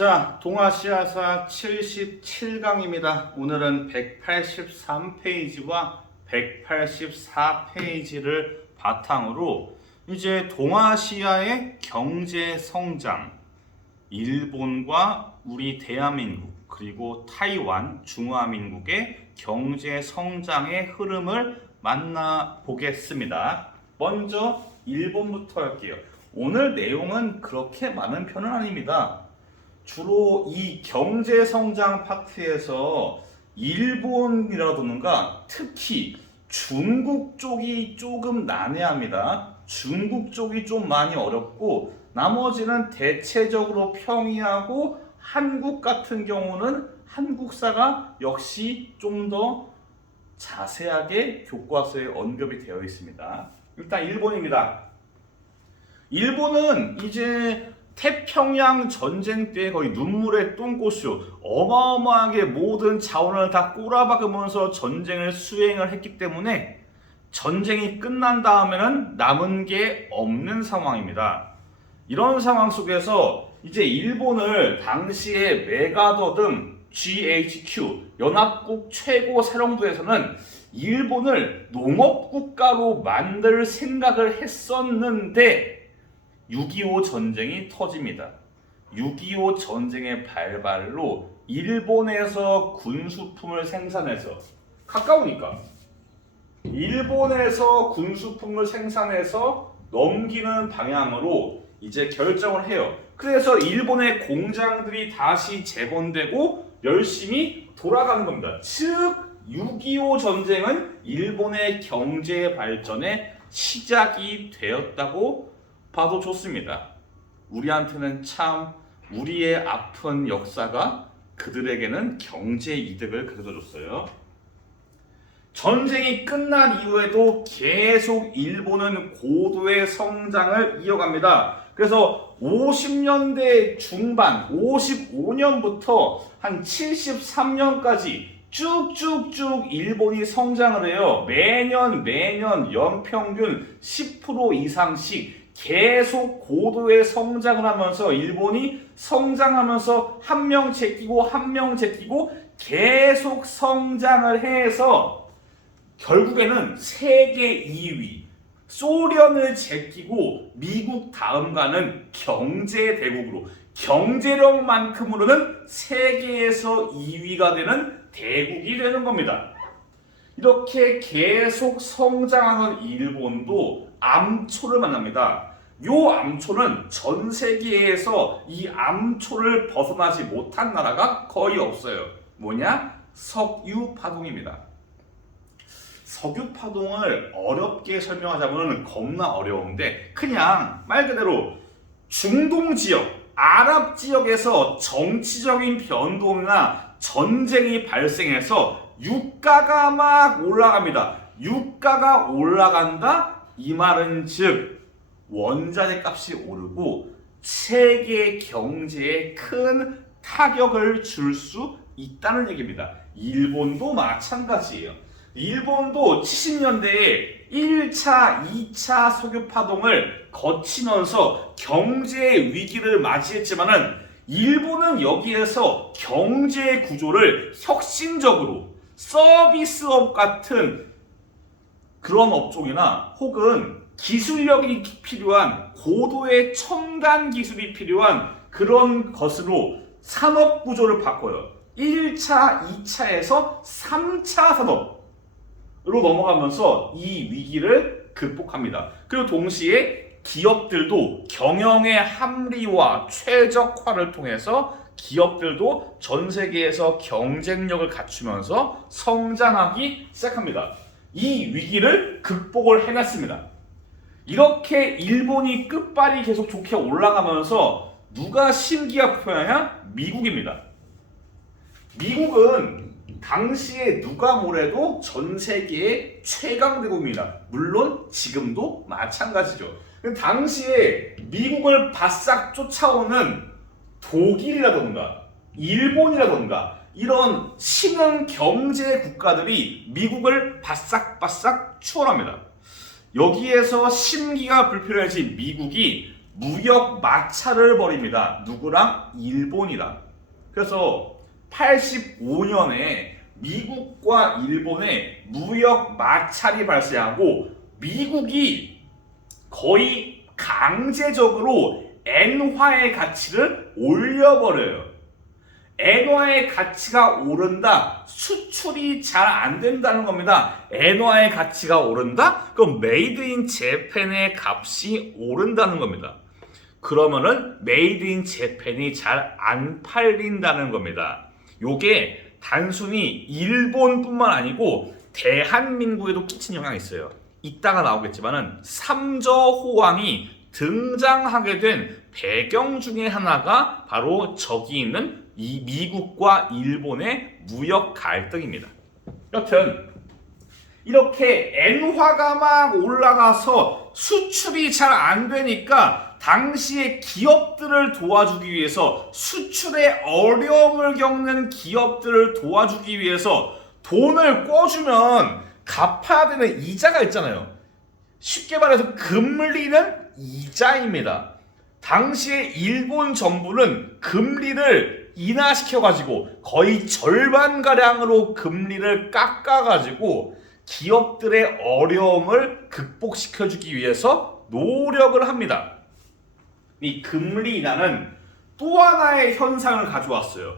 자, 동아시아사 77강입니다. 오늘은 183페이지와 184페이지를 바탕으로 이제 동아시아의 경제 성장, 일본과 우리 대한민국, 그리고 타이완, 중화민국의 경제 성장의 흐름을 만나보겠습니다. 먼저 일본부터 할게요. 오늘 내용은 그렇게 많은 편은 아닙니다. 주로 이 경제 성장 파트에서 일본이라든가 특히 중국 쪽이 조금 난해합니다. 중국 쪽이 좀 많이 어렵고 나머지는 대체적으로 평이하고 한국 같은 경우는 한국사가 역시 좀 더 자세하게 교과서에 언급이 되어 있습니다. 일단 일본입니다. 일본은 이제 태평양 전쟁 때 거의 눈물의 똥꼬쇼, 어마어마하게 모든 자원을 다 꼬라박으면서 전쟁을 수행을 했기 때문에 전쟁이 끝난 다음에는 남은 게 없는 상황입니다. 이런 상황 속에서 이제 일본을 당시에 메가더등 GHQ 연합국 최고 사령부에서는 일본을 농업국가로 만들 생각을 했었는데 6.25 전쟁이 터집니다. 6.25 전쟁의 발발로 일본에서 군수품을 생산해서 가까우니까 일본에서 군수품을 생산해서 넘기는 방향으로 이제 결정을 해요. 그래서 일본의 공장들이 다시 재건되고 열심히 돌아가는 겁니다. 즉 6.25 전쟁은 일본의 경제 발전의 시작이 되었다고 봐도 좋습니다. 우리한테는 참 우리의 아픈 역사가 그들에게는 경제 이득을 가져다 줬어요. 전쟁이 끝난 이후에도 계속 일본은 고도의 성장을 이어갑니다. 그래서 50년대 중반, 55년부터 한 73년까지 쭉쭉쭉 일본이 성장을 해요. 매년 연평균 10% 이상씩 계속 고도의 성장을 하면서 일본이 성장하면서 한 명 제끼고 한 명 제끼고 계속 성장을 해서 결국에는 세계 2위, 소련을 제끼고 미국 다음 가는 경제 대국으로, 경제력만큼으로는 세계에서 2위가 되는 대국이 되는 겁니다. 이렇게 계속 성장하는 일본도 암초를 만납니다. 요 암초는 전 세계에서 이 암초를 벗어나지 못한 나라가 거의 없어요. 뭐냐? 석유 파동입니다. 석유 파동을 어렵게 설명하자면 겁나 어려운데 그냥 말 그대로 중동 지역, 아랍 지역에서 정치적인 변동이나 전쟁이 발생해서 유가가 막 올라갑니다. 유가가 올라간다? 이 말은 즉 원자재 값이 오르고 세계 경제에 큰 타격을 줄 수 있다는 얘기입니다. 일본도 마찬가지예요. 일본도 70년대에 1차, 2차 석유 파동을 거치면서 경제 위기를 맞이했지만은 일본은 여기에서 경제 구조를 혁신적으로 서비스업 같은 그런 업종이나 혹은 기술력이 필요한 고도의 첨단 기술이 필요한 그런 것으로 산업 구조를 바꿔요. 1차, 2차에서 3차 산업으로 넘어가면서 이 위기를 극복합니다. 그리고 동시에 기업들도 경영의 합리화, 최적화를 통해서 기업들도 전 세계에서 경쟁력을 갖추면서 성장하기 시작합니다. 이 위기를 극복을 해냈습니다. 이렇게 일본이 끝발이 계속 좋게 올라가면서 누가 심기가 미국입니다. 미국은 당시에 누가 뭐래도 전 세계의 최강 대국입니다. 물론 지금도 마찬가지죠. 당시에 미국을 바싹 쫓아오는 독일이라던가 일본이라던가 이런 신흥 경제 국가들이 미국을 바싹바싹 추월합니다. 여기에서 심기가 불편해진 미국이 무역 마찰을 벌입니다. 누구랑? 일본이랑. 그래서 85년에 미국과 일본의 무역 마찰이 발생하고 미국이 거의 강제적으로 엔화의 가치를 올려버려요. 엔화의 가치가 오른다. 수출이 잘 안 된다는 겁니다. 엔화의 가치가 오른다? 그럼 메이드 인 재팬의 값이 오른다는 겁니다. 그러면은 메이드 인 재팬이 잘 안 팔린다는 겁니다. 요게 단순히 일본뿐만 아니고 대한민국에도 끼친 영향이 있어요. 이따가 나오겠지만은 삼저 호황이 등장하게 된 배경 중에 하나가 바로 저기 있는 이 미국과 일본의 무역 갈등입니다. 여튼 이렇게 엔화가 막 올라가서 수출이 잘 안 되니까 당시에 기업들을 도와주기 위해서 수출에 어려움을 겪는 기업들을 도와주기 위해서 돈을 꿔주면 갚아야 되는 이자가 있잖아요. 쉽게 말해서 금리는 이자입니다. 당시에 일본 정부는 금리를 인하시켜가지고 거의 절반가량으로 금리를 깎아가지고 기업들의 어려움을 극복시켜주기 위해서 노력을 합니다. 이 금리 인하는 또 하나의 현상을 가져왔어요.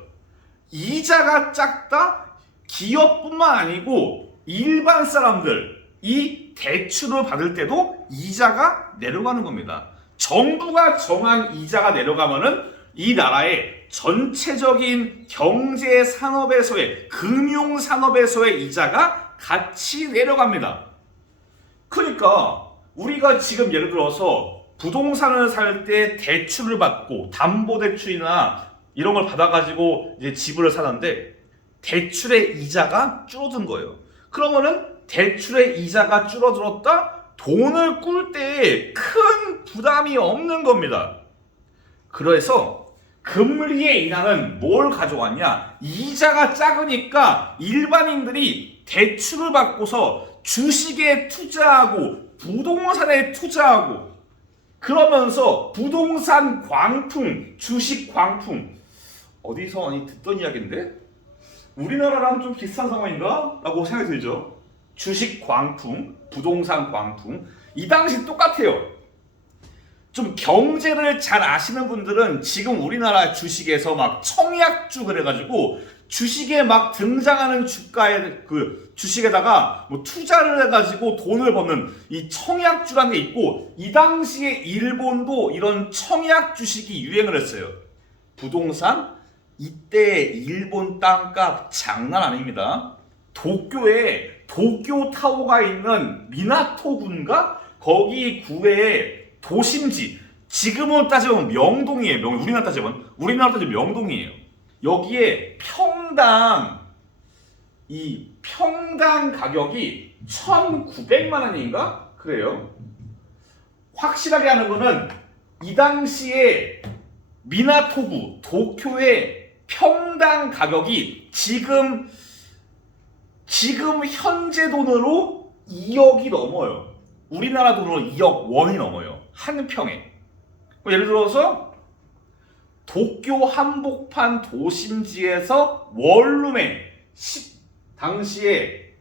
이자가 작다? 기업뿐만 아니고 일반 사람들 이 대출을 받을 때도 이자가 내려가는 겁니다. 정부가 정한 이자가 내려가면은 이 나라의 전체적인 경제 산업에서의 금융 산업에서의 이자가 같이 내려갑니다. 그러니까 우리가 지금 예를 들어서 부동산을 살 때 대출을 받고 담보대출이나 이런 걸 받아가지고 이제 집을 사는데 대출의 이자가 줄어든 거예요. 그러면은 대출의 이자가 줄어들었다? 돈을 꿀 때 큰 부담이 없는 겁니다. 그래서 금리의 인하는 뭘 가져왔냐? 이자가 작으니까 일반인들이 대출을 받고서 주식에 투자하고 부동산에 투자하고 그러면서 부동산 광풍, 주식 광풍 어디서 많이 듣던 이야기인데 우리나라랑 좀 비슷한 상황인가? 라고 생각이 들죠. 주식 광풍, 부동산 광풍 이 당시 똑같아요. 좀 경제를 잘 아시는 분들은 지금 우리나라 주식에서 막 청약주 그래가지고 주식에 막 등장하는 주가에 그 주식에다가 뭐 투자를 해가지고 돈을 버는 이 청약주라는 게 있고 이 당시에 일본도 이런 청약 주식이 유행을 했어요. 부동산 이때 일본 땅값 장난 아닙니다. 도쿄에 도쿄타워가 있는 미나토군가 거기 구에 도심지 지금은 따지면 명동이에요. 우리나라 따지면 명동이에요. 여기에 평당 가격이 1,900만 원인가? 그래요. 확실하게 하는 거는 이 당시에 미나토구 도쿄의 평당 가격이 지금 현재 돈으로 2억이 넘어요. 우리나라 돈으로 2억 원이 넘어요. 한 평에. 예를 들어서 도쿄 한복판 도심지에서 원룸에 당시에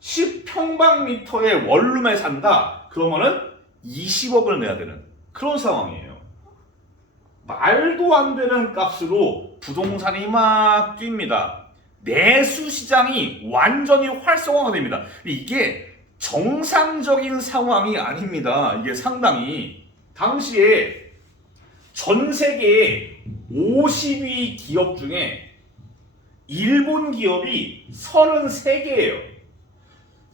10평방미터의 원룸에 산다. 그러면은 20억을 내야 되는 그런 상황이에요. 말도 안 되는 값으로 부동산이 막 뜁니다. 내수 시장이 완전히 활성화가 됩니다. 이게 정상적인 상황이 아닙니다. 이게 상당히 당시에 전 세계 50위 기업 중에 일본 기업이 33개예요.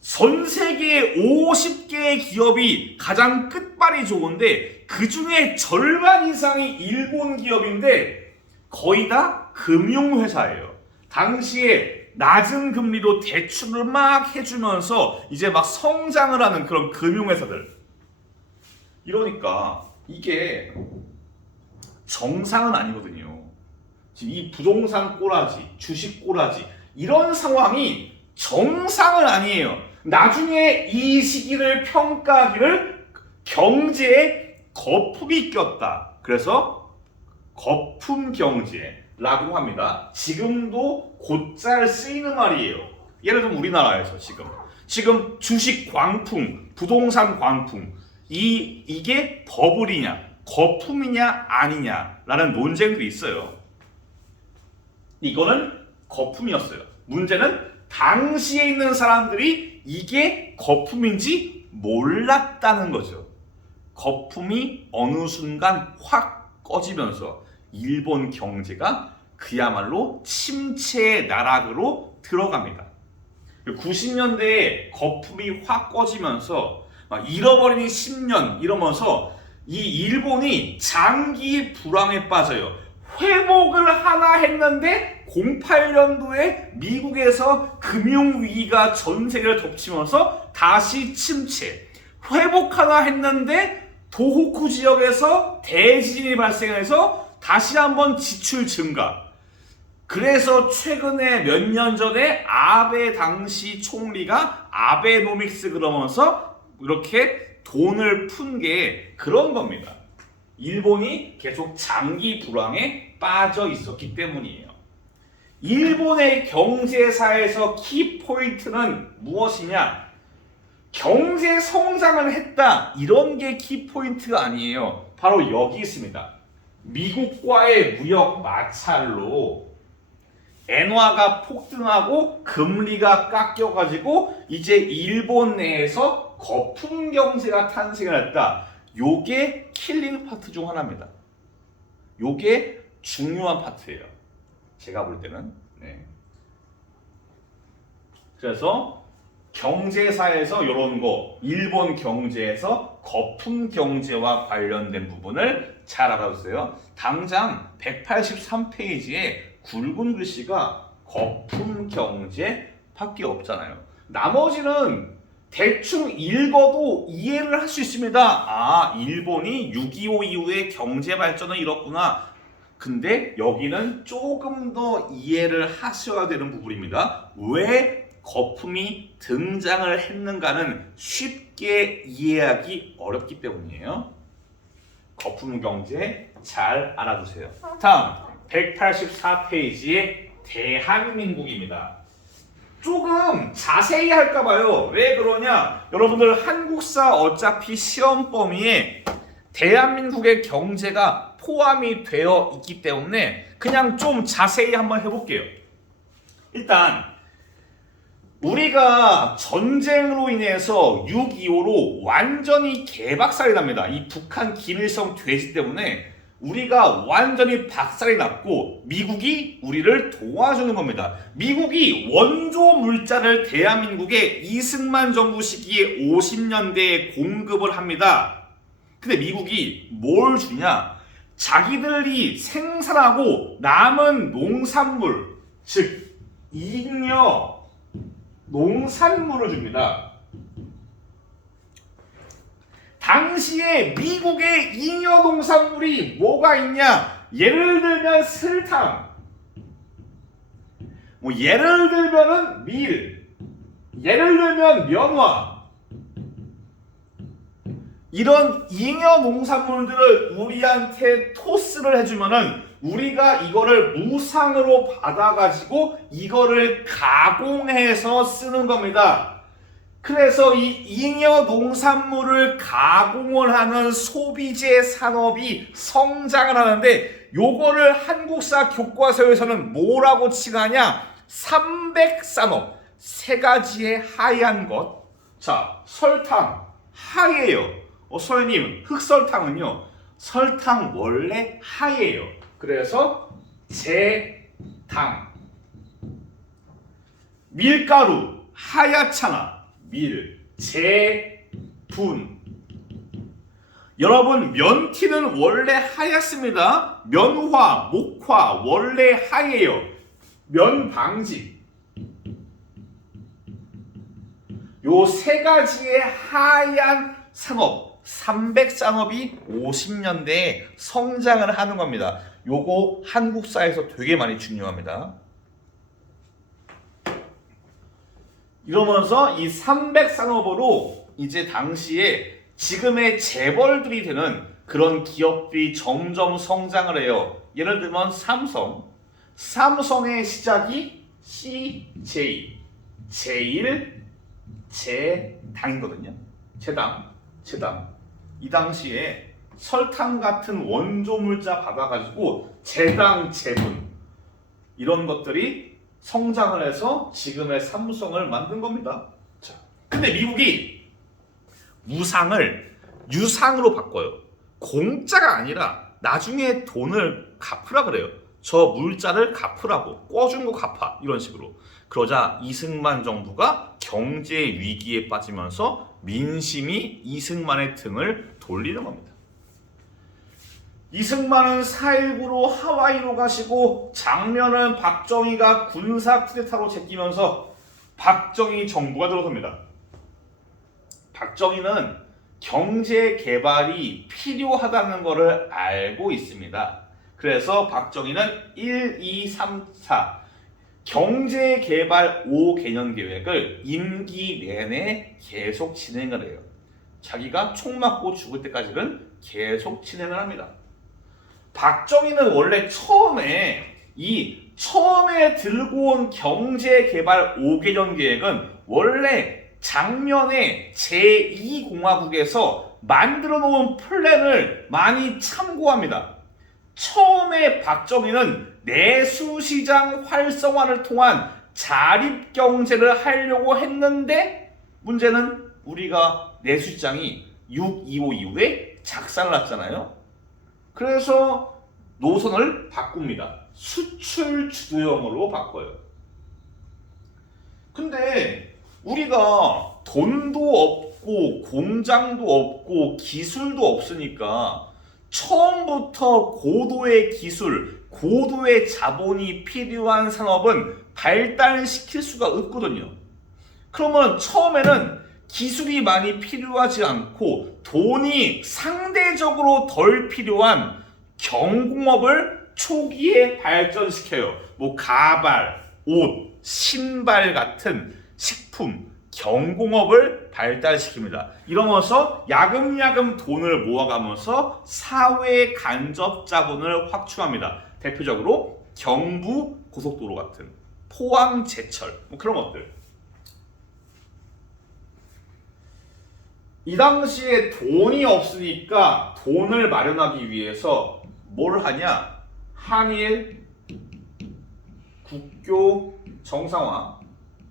전 세계 50개의 기업이 가장 끝발이 좋은데 그 중에 절반 이상이 일본 기업인데 거의 다 금융회사예요. 당시에 낮은 금리로 대출을 막 해주면서 이제 막 성장을 하는 그런 금융회사들. 이러니까 이게 정상은 아니거든요. 지금 이 부동산 꼬라지, 주식 꼬라지 이런 상황이 정상은 아니에요. 나중에 이 시기를 평가하기를 경제에 거품이 꼈다. 그래서 거품 경제라고 합니다. 지금도 곧잘 쓰이는 말이에요. 예를 들면 우리나라에서 지금 주식 광풍, 부동산 광풍, 이게 버블이냐, 거품이냐 아니냐라는 논쟁들이 있어요. 이거는 거품이었어요. 문제는 당시에 있는 사람들이 이게 거품인지 몰랐다는 거죠. 거품이 어느 순간 확 꺼지면서 일본 경제가 그야말로 침체의 나락으로 들어갑니다. 90년대에 거품이 확 꺼지면서 잃어버린 10년 이러면서 이 일본이 장기 불황에 빠져요. 회복을 하나 했는데 08년도에 미국에서 금융위기가 전 세계를 덮치면서 다시 침체. 회복하나 했는데 도호쿠 지역에서 대지진이 발생해서 다시 한번 지출 증가. 그래서 최근에 몇 년 전에 아베 당시 총리가 아베노믹스 그러면서 이렇게 돈을 푼 게 그런 겁니다. 일본이 계속 장기 불황에 빠져 있었기 때문이에요. 일본의 경제사에서 키포인트는 무엇이냐? 경제 성장을 했다. 이런 게 키포인트가 아니에요. 바로 여기 있습니다. 미국과의 무역 마찰로 엔화가 폭등하고 금리가 깎여가지고 이제 일본 내에서 거품 경제가 탄생을 했다. 요게 킬링 파트 중 하나입니다. 요게 중요한 파트예요. 제가 볼 때는. 네. 그래서 경제사에서 이런 거, 일본 경제에서 거품 경제와 관련된 부분을 잘 알아두세요. 당장 183페이지에 굵은 글씨가 거품 경제밖에 없잖아요. 나머지는 대충 읽어도 이해를 할 수 있습니다. 아, 일본이 6.25 이후에 경제 발전은 이렇구나. 근데 여기는 조금 더 이해를 하셔야 되는 부분입니다. 왜 거품이 등장을 했는가는 쉽게 이해하기 어렵기 때문이에요. 거품 경제 잘 알아두세요. 다음 184페이지의 대한민국입니다. 조금 자세히 할까봐요. 왜 그러냐? 여러분들 한국사 어차피 시험 범위에 대한민국의 경제가 포함이 되어 있기 때문에 그냥 좀 자세히 한번 해볼게요. 일단 우리가 전쟁으로 인해서 6.25로 완전히 개박살이 납니다. 이 북한 김일성 돼지 때문에 우리가 완전히 박살이 났고 미국이 우리를 도와주는 겁니다. 미국이 원조 물자를 대한민국에 이승만 정부 시기에 50년대에 공급을 합니다. 근데 미국이 뭘 주냐? 자기들이 생산하고 남은 농산물, 즉 잉여 농산물을 줍니다. 당시에 미국의 잉여 농산물이 뭐가 있냐? 예를 들면 설탕, 예를 들면은 밀, 예를 들면 면화, 이런 잉여 농산물들을 우리한테 토스를 해주면은 우리가 이거를 무상으로 받아가지고 이거를 가공해서 쓰는 겁니다. 그래서 이 잉여 농산물을 가공을 하는 소비재 산업이 성장을 하는데 요거를 한국사 교과서에서는 뭐라고 칭하냐? 삼백산업, 세 가지의 하얀 것. 자, 설탕 하얘요. 선생님, 흑설탕은요? 설탕 원래 하얘요. 그래서 제당. 밀가루 하얗잖아. 밀, 제분. 여러분, 면티는 원래 하얗습니다. 면화, 목화 원래 하얘요. 면방지. 요 세 가지의 하얀 산업, 삼백산업이 50년대에 성장을 하는 겁니다. 요거 한국사에서 되게 많이 중요합니다. 이러면서 이 삼백산업으로 이제 당시에 지금의 재벌들이 되는 그런 기업들이 점점 성장을 해요. 예를 들면 삼성의 시작이 CJ, 제일, 제당이거든요. 제당. 이 당시에 설탕 같은 원조 물자 받아가지고 제당, 제분 이런 것들이 성장을 해서 지금의 삼성을 만든 겁니다. 자, 근데 미국이 무상을 유상으로 바꿔요. 공짜가 아니라 나중에 돈을 갚으라 그래요. 저 물자를 갚으라고, 꿔준 거 갚아, 이런 식으로. 그러자 이승만 정부가 경제 위기에 빠지면서 민심이 이승만의 등을 돌리는 겁니다. 이승만은 4.19로 하와이로 가시고 장면은 박정희가 군사 쿠데타로 제끼면서 박정희 정부가 들어섭니다. 박정희는 경제 개발이 필요하다는 것을 알고 있습니다. 그래서 박정희는 1, 2, 3, 4 경제 개발 5개년 계획을 임기 내내 계속 진행을 해요. 자기가 총 맞고 죽을 때까지는 계속 진행을 합니다. 박정희는 원래 처음에 들고 온 경제 개발 5개년 계획은 원래 장면에 제2공화국에서 만들어 놓은 플랜을 많이 참고합니다. 처음에 박정희는 내수시장 활성화를 통한 자립경제를 하려고 했는데 문제는 우리가 내수시장이 6.25 이후에 작살났잖아요. 그래서 노선을 바꿉니다. 수출 주도형으로 바꿔요. 근데 우리가 돈도 없고 공장도 없고 기술도 없으니까 처음부터 고도의 기술, 고도의 자본이 필요한 산업은 발달시킬 수가 없거든요. 그러면 처음에는 기술이 많이 필요하지 않고 돈이 상대적으로 덜 필요한 경공업을 초기에 발전시켜요. 뭐 가발, 옷, 신발 같은 식품, 경공업을 발달시킵니다. 이러면서 야금야금 돈을 모아가면서 사회 간접 자본을 확충합니다. 대표적으로 경부 고속도로 같은 포항 제철 뭐 그런 것들. 이 당시에 돈이 없으니까 돈을 마련하기 위해서 뭘 하냐? 한일 국교 정상화,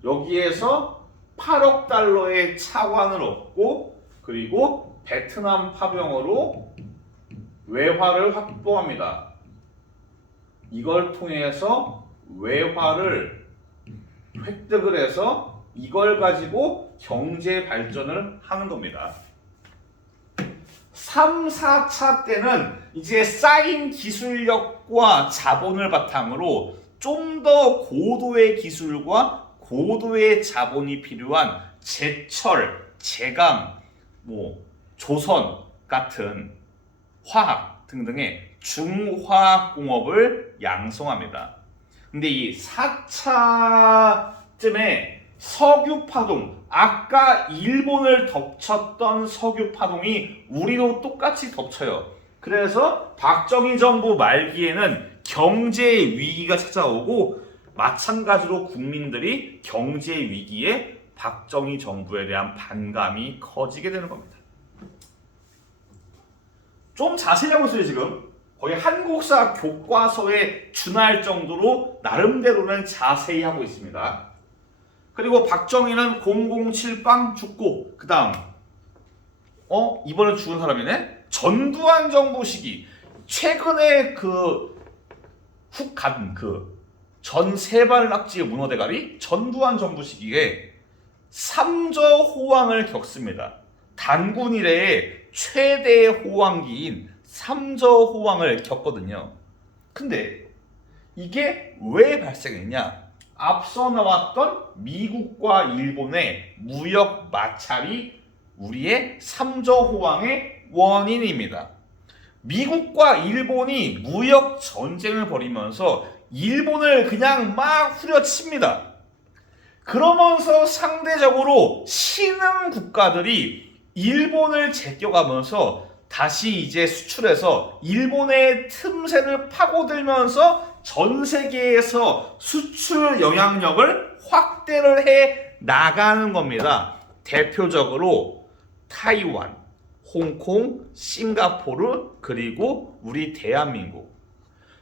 여기에서 8억 달러의 차관을 얻고 그리고 베트남 파병으로 외화를 확보합니다. 이걸 통해서 외화를 획득을 해서 이걸 가지고 경제 발전을 하는 겁니다. 3, 4차 때는 이제 쌓인 기술력과 자본을 바탕으로 좀 더 고도의 기술과 고도의 자본이 필요한 제철, 제강, 조선 같은 화학 등등의 중화학공업을 양성합니다. 근데 이 4차쯤에 석유파동, 아까 일본을 덮쳤던 석유파동이 우리도 똑같이 덮쳐요. 그래서 박정희 정부 말기에는 경제 위기가 찾아오고 마찬가지로 국민들이 경제 위기에 박정희 정부에 대한 반감이 커지게 되는 겁니다. 좀 자세히 하고 있어요. 지금 거의 한국사 교과서에 준할 정도로 나름대로는 자세히 하고 있습니다. 그리고 박정희는 007빵 죽고 그 다음 이번에 죽은 사람이네? 전두환 정부 시기 최근에 훅 간 전 세발 낙지의 문어 대가리 전두환 정부 시기에 삼저 호황을 겪습니다. 단군 이래의 최대 호황기인 삼저 호황을 겪거든요. 근데 이게 왜 발생했냐? 앞서 나왔던 미국과 일본의 무역 마찰이 우리의 삼저 호황의 원인입니다. 미국과 일본이 무역 전쟁을 벌이면서 일본을 그냥 막 후려칩니다. 그러면서 상대적으로 신흥 국가들이 일본을 제껴가면서 다시 이제 수출해서 일본의 틈새를 파고들면서 전 세계에서 수출 영향력을 확대를 해 나가는 겁니다. 대표적으로 타이완, 홍콩, 싱가포르, 그리고 우리 대한민국.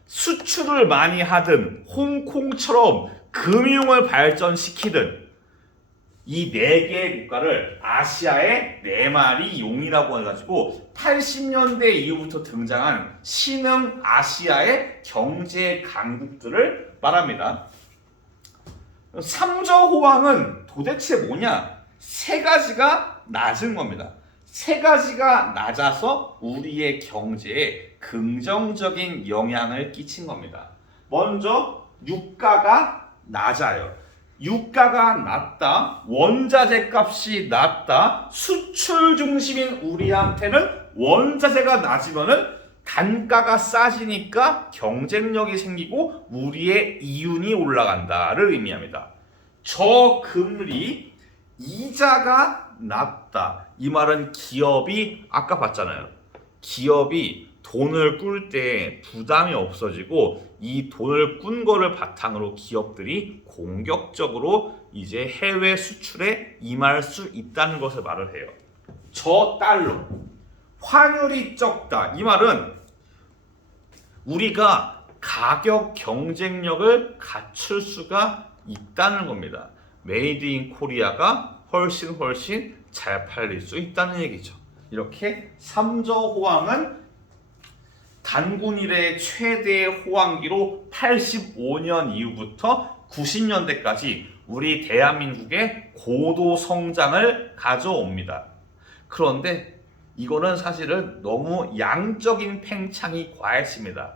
수출을 많이 하든 홍콩처럼 금융을 발전시키든 이 4개의 국가를 아시아의 4마리 용이라고 해가지고 80년대 이후부터 등장한 신흥 아시아의 경제 강국들을 말합니다. 삼저호황은 도대체 뭐냐? 3가지가 낮은 겁니다. 3가지가 낮아서 우리의 경제에 긍정적인 영향을 끼친 겁니다. 먼저 유가가 낮아요. 유가가 낮다, 원자재 값이 낮다, 수출 중심인 우리한테는 원자재가 낮으면은 단가가 싸지니까 경쟁력이 생기고 우리의 이윤이 올라간다를 의미합니다. 저금리, 이자가 낮다. 이 말은 기업이 아까 봤잖아요. 기업이 돈을 꿀 때 부담이 없어지고 이 돈을 꾼 거를 바탕으로 기업들이 공격적으로 이제 해외 수출에 임할 수 있다는 것을 말을 해요. 저달러, 환율이 적다. 이 말은 우리가 가격 경쟁력을 갖출 수가 있다는 겁니다. 메이드 인 코리아가 훨씬 잘 팔릴 수 있다는 얘기죠. 이렇게 삼저호황은 단군 이래 최대의 호황기로 85년 이후부터 90년대까지 우리 대한민국의 고도 성장을 가져옵니다. 그런데 이거는 사실은 너무 양적인 팽창이 과했습니다.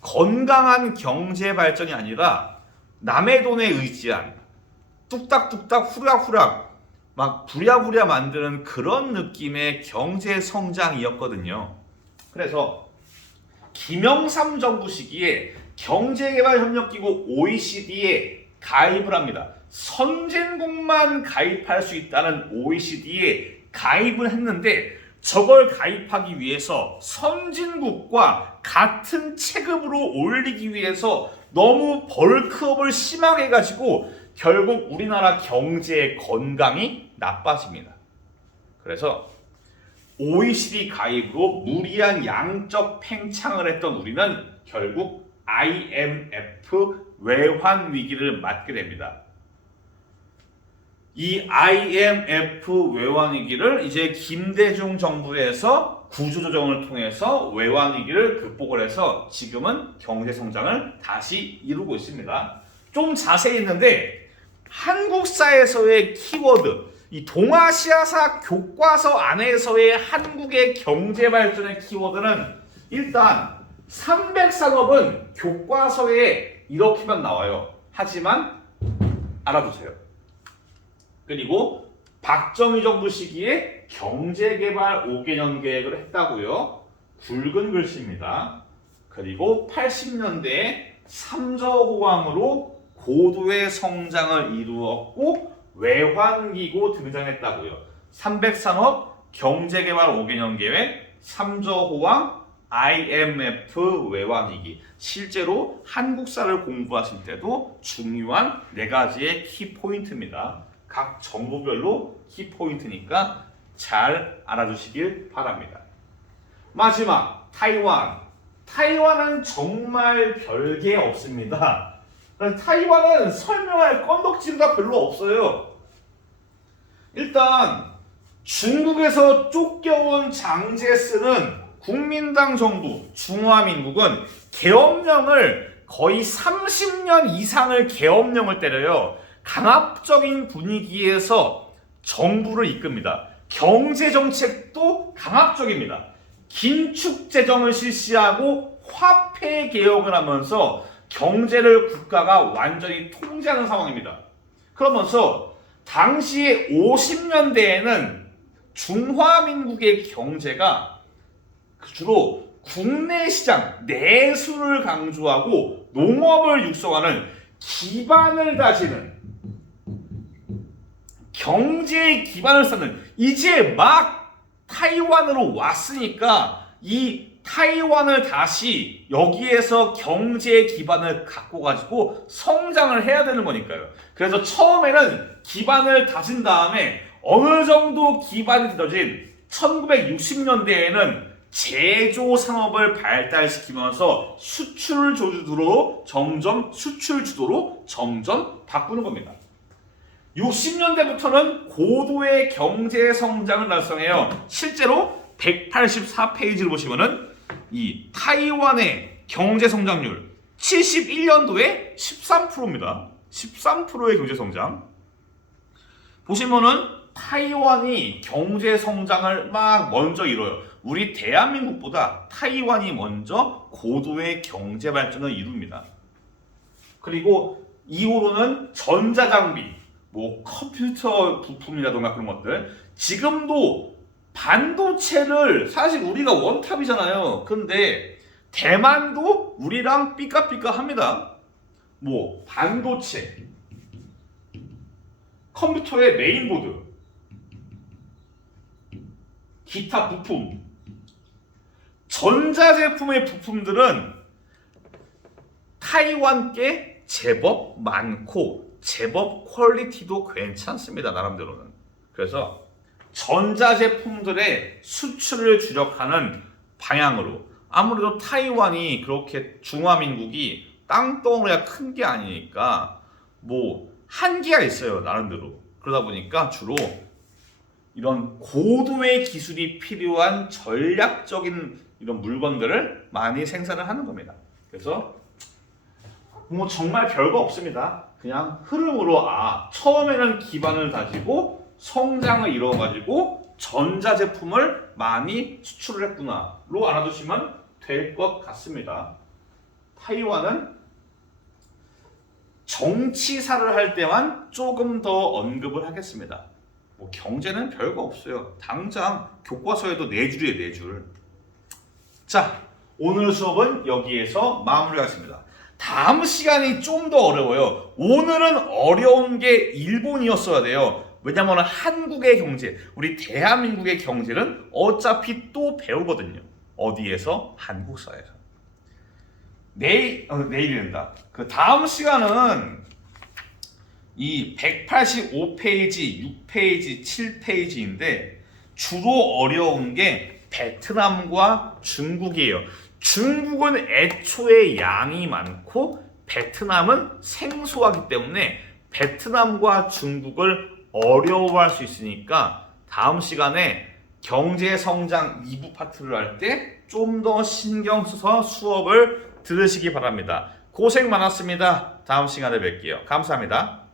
건강한 경제 발전이 아니라 남의 돈에 의지한 뚝딱뚝딱 후락후락 막 부랴부랴 만드는 그런 느낌의 경제 성장이었거든요. 그래서 김영삼 정부 시기에 경제개발협력기구 OECD에 가입을 합니다. 선진국만 가입할 수 있다는 OECD에 가입을 했는데 저걸 가입하기 위해서 선진국과 같은 체급으로 올리기 위해서 너무 벌크업을 심하게 해가지고 결국 우리나라 경제의 건강이 나빠집니다. 그래서 OECD 가입으로 무리한 양적 팽창을 했던 우리는 결국 IMF 외환 위기를 맞게 됩니다. 이 IMF 외환 위기를 이제 김대중 정부에서 구조조정을 통해서 외환 위기를 극복을 해서 지금은 경제 성장을 다시 이루고 있습니다. 좀 자세히 있는데 한국사에서의 키워드, 이 동아시아사 교과서 안에서의 한국의 경제 발전의 키워드는 일단 300산업은 교과서에 이렇게만 나와요. 하지만 알아두세요. 그리고 박정희 정부 시기에 경제개발 5개년 계획을 했다고요. 굵은 글씨입니다. 그리고 80년대에 삼저호황으로 고도의 성장을 이루었고 외환기구 등장했다고요. 300산업, 경제개발 5개년 계획, 삼저호황, IMF 외환위기. 실제로 한국사를 공부하실 때도 중요한 4가지의 키포인트입니다. 각 정부별로 키포인트니까 잘 알아주시길 바랍니다. 마지막, 타이완. 타이완은 정말 별게 없습니다. 타이완은 설명할 건덕지가 별로 없어요. 일단 중국에서 쫓겨온 장제스는 국민당 정부, 중화민국은 계엄령을 거의 30년 이상을 계엄령을 때려요. 강압적인 분위기에서 정부를 이끕니다. 경제정책도 강압적입니다. 긴축재정을 실시하고 화폐 개혁을 하면서 경제를 국가가 완전히 통제하는 상황입니다. 그러면서 당시 50년대에는 중화민국의 경제가 주로 국내 시장, 내수를 강조하고 농업을 육성하는 기반을 다지는 경제의 기반을 쌓는 이제 막 타이완으로 왔으니까 이 타이완을 다시 여기에서 경제 기반을 갖고 가지고 성장을 해야 되는 거니까요. 그래서 처음에는 기반을 다진 다음에 어느 정도 기반이 들어진 1960년대에는 제조 산업을 발달시키면서 수출 주도로 점점 바꾸는 겁니다. 60년대부터는 고도의 경제 성장을 달성해요. 실제로 184페이지를 보시면은 이 타이완의 경제 성장률 71년도에 13%입니다. 13%의 경제 성장. 보시면은 타이완이 경제 성장을 막 먼저 이뤄요. 우리 대한민국보다 타이완이 먼저 고도의 경제 발전을 이룹니다. 그리고 이후로는 전자장비, 뭐 컴퓨터 부품이라던가 그런 것들, 지금도 반도체를 사실 우리가 원탑이잖아요. 근데 대만도 우리랑 삐까삐까합니다. 뭐 반도체, 컴퓨터의 메인보드, 기타 부품, 전자제품의 부품들은 타이완께 제법 많고 제법 퀄리티도 괜찮습니다. 나름대로는. 그래서 전자제품들의 수출을 주력하는 방향으로, 아무래도 타이완이 그렇게 중화민국이 땅덩어리가 큰 게 아니니까 뭐 한계가 있어요. 나름대로. 그러다 보니까 주로 이런 고도의 기술이 필요한 전략적인 이런 물건들을 많이 생산을 하는 겁니다. 그래서 뭐 정말 별거 없습니다. 그냥 흐름으로 처음에는 기반을 다지고 성장을 이뤄가지고 전자제품을 많이 수출을 했구나로 알아두시면 될 것 같습니다. 타이완은 정치사를 할 때만 조금 더 언급을 하겠습니다. 뭐 경제는 별거 없어요. 당장 교과서에도 4줄이에요, 4줄. 자, 오늘 수업은 여기에서 마무리하겠습니다. 다음 시간이 좀 더 어려워요. 오늘은 어려운 게 일본이었어야 돼요. 왜냐면 한국의 경제, 우리 대한민국의 경제는 어차피 또 배우거든요. 어디에서? 한국사에서. 내일이 된다. 그 다음 시간은 이 185페이지, 6페이지, 7페이지인데 주로 어려운 게 베트남과 중국이에요. 중국은 애초에 양이 많고 베트남은 생소하기 때문에 베트남과 중국을 어려워할 수 있으니까 다음 시간에 경제 성장 2부 파트를 할 때 좀 더 신경 써서 수업을 들으시기 바랍니다. 고생 많았습니다. 다음 시간에 뵐게요. 감사합니다.